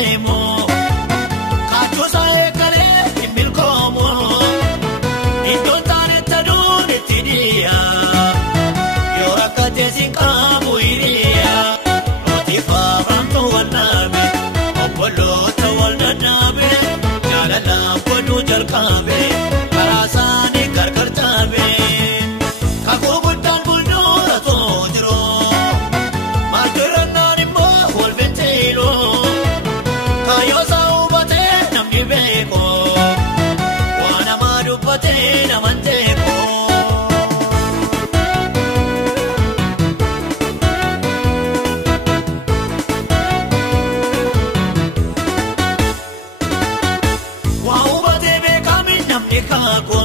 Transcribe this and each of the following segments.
deemo kachusa ekale milkomo idon tane tadun tidia yorakate sinkamu iria otifa ramto wanabe obolo tawalna nabe jalala kodu jarkabe parasani karkartabe kakobutan bulnura todro maturannani mo holbetelo kayo saubate namni beko wana madupate namanteko waubate bekami namni kako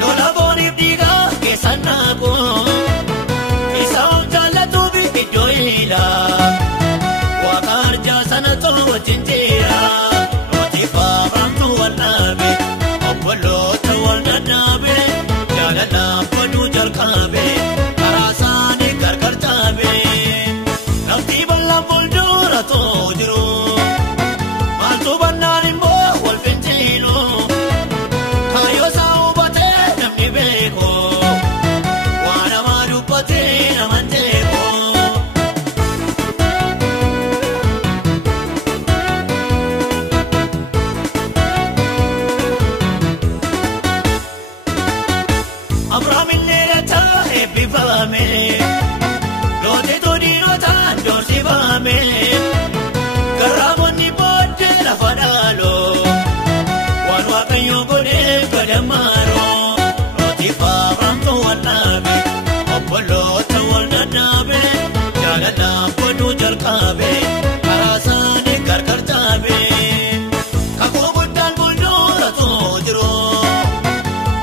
lola boni diga kesanako isaum jalatu bi idoila wakarja sanato tinjira otifa ramtu wanabe obolo tawalna nabe jalala padu jarkabe parasani karkartabe namti balla boldura todiro maltu banani mo walbentilo kayo saubate namni beko wana madupate namanteko Abraham nerata ebivame lote todinota dosivame karamoni bodde la fadalo wanwa kayo gode kadamaro otifa ramto wanabe obolo tawalna nabe jalala kodu jarkabe parasani karkartabe kakobutan bulnura todiro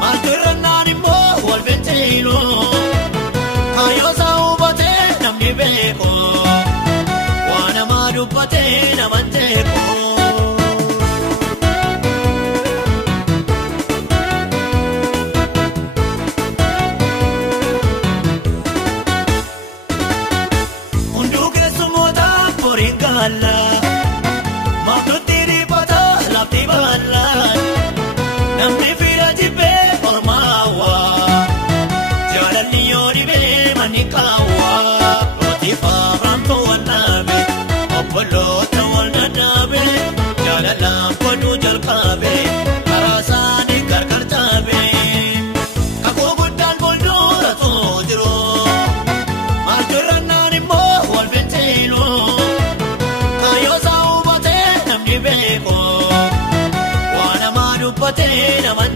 maturannani mo walbetelo kayo saubate namni beko wana madupate namanteko undukre sumota porigala matutiri pata lapti balla namni fira jibe ormawa jalali yori be manikawa otifa ramto wanabe obolo tawalna nabe jalala kodu jarkabe parasani karkartabe kakobutan boldura todiro maturannani mo walbetelo kayo saubate namni beko wana madupate namanteko